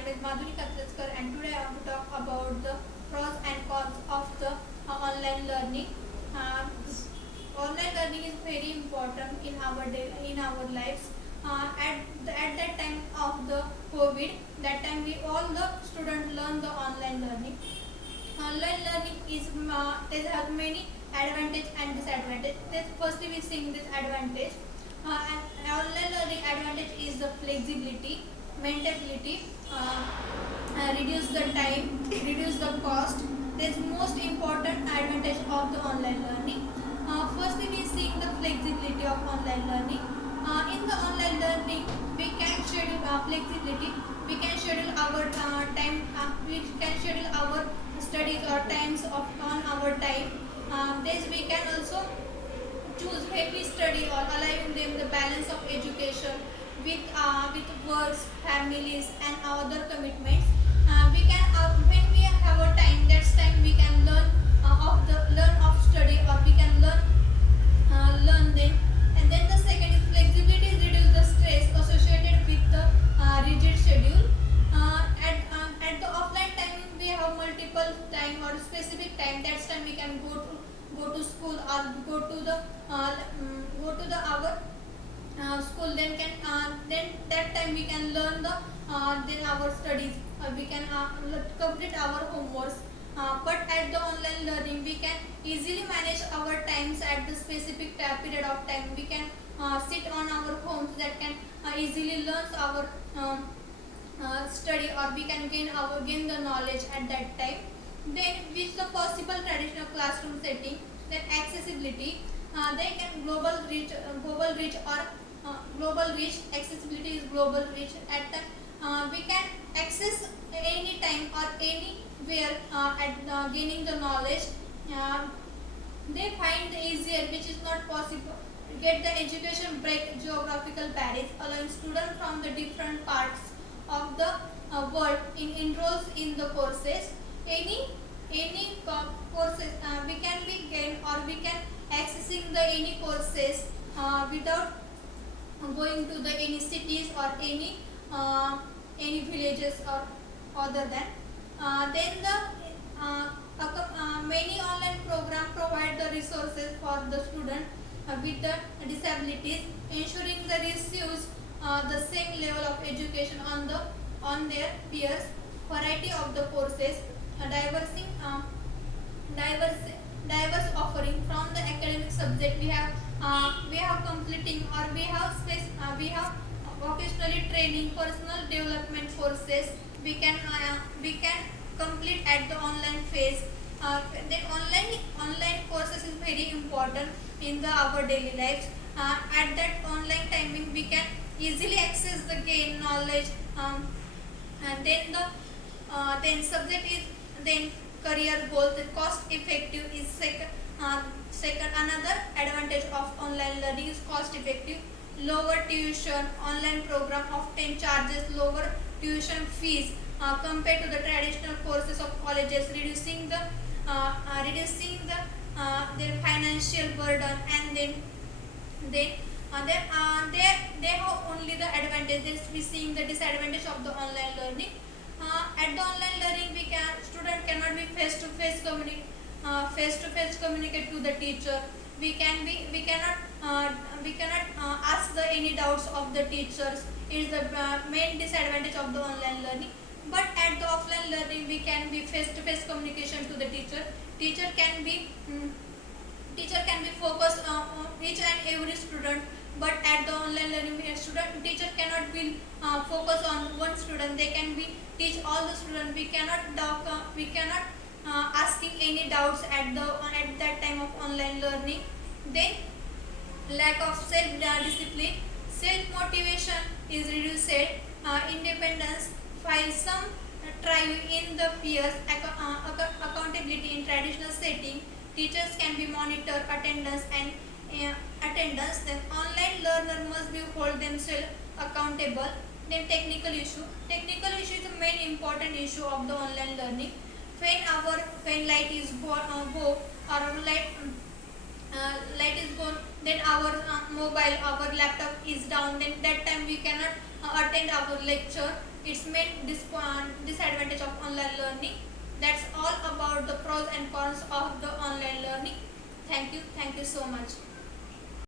name is Madhuri Katreskar, and today I want to talk about the pros and cons of the online learning. Uh, Online learning is very important in our lives. At that time of the COVID, that time we all the students learn the online learning. Online learning is it has many advantage and disadvantage. Firstly, we see this advantage. Online learning advantage is the flexibility, maintainability, reduce the time, reduce the cost. This most important advantage of the online learning. Firstly, we see the flexibility of online learning. In the online learning, we can schedule flexibility. We can schedule our time. We can schedule our studies or times of on our time. This we can also choose heavy study or allowing them the balance of education with works, families, and other commitments. We can when we have a time, that's time we can learn of study, or we can learn them. And then the second is flexibility is reduce the stress associated with the rigid schedule. At the offline timing, we have multiple time or specific time. That's time we can go to school or go to the our school. Then that time we can learn the then our studies. We can complete our homeworks. But at the online learning, we can easily manage our times at the specific period of time. We can sit on our homes that can easily learn our study, or we can gain the knowledge at that time. Then, with the possible traditional classroom setting, then accessibility, they can global reach or global reach. Accessibility is global reach. At the we can access any time or anywhere at gaining the knowledge. Uh, they find easier, which is not possible. Get the education break geographical barriers, allowing students from the different parts of the world enrolls in the courses. Any courses we can be gain, or we can accessing the any courses without going to the any cities or any villages or other than. Then the many online program provide the resources for the student with the disabilities, ensuring the receives the same level of education on their peers. Variety of the courses, diverse diverse offering from the academic subject. We have completing, or we have vocationally training, personal development courses. We can complete at the online phase. Then online courses is very important in our daily lives. At that online timing, we can easily access the gain knowledge. And then then subject is then career goals. The cost effective is second another advantage of online learning is cost effective. Lower tuition, online program often charges lower tuition fees compared to the traditional courses of colleges, reducing their financial burden. And then they they have only the advantages. We seeing the disadvantage of the online learning. At the online learning, student cannot be face to face communicate to the teacher. We cannot ask the any doubts of the teachers. It is the main disadvantage of the online learning. But at the offline learning, we can be face to face communication to the teacher. Teacher can be teacher can be focused on each and every student. But at the online learning, teacher cannot be focus on one student. They can be teach all the students. We cannot asking any doubts at that time of online learning. Then lack of self discipline, self motivation is reduced. Independence, while some thrive in the peers accountability in traditional setting, teachers can be monitor attendance. Then online learner must be hold themselves accountable. Then technical issue is the main important issue of the online learning. When light is go or light is gone, then our mobile, our laptop is down, then that time we cannot attend our lecture. It's main disadvantage of online learning. That's all about the pros and cons of the online learning. Thank you so much.